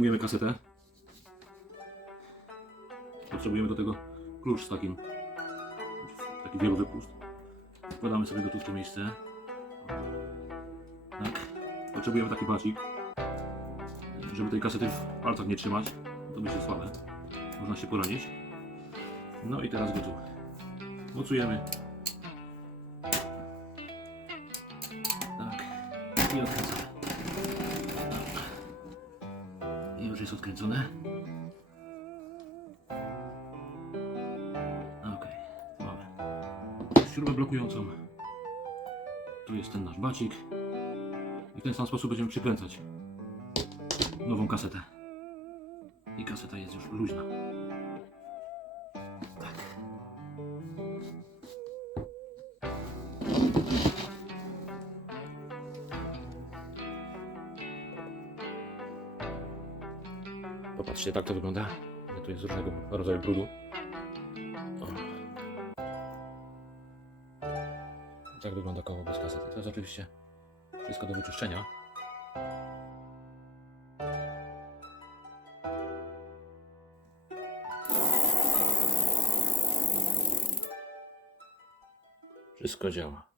Zdejmujemy kasetę. Potrzebujemy do tego klucz z takim, taki wielowypust. Wkładamy sobie go tu w to miejsce. Tak. Potrzebujemy taki bacik, żeby tej kasety w palcach nie trzymać. To będzie słabe. Można się poranić. No i teraz go tu mocujemy. Tak. I odkręcamy. Już jest odkręcone. Ok, mamy. Śrubę blokującą. Tu jest ten nasz bacik. I w ten sam sposób będziemy przykręcać nową kasetę. I kaseta jest już luźna. Popatrzcie, tak to wygląda. Tu jest różnego rodzaju brudu. O. Tak wygląda koło bez kasety. To jest oczywiście wszystko do wyczyszczenia. Wszystko działa.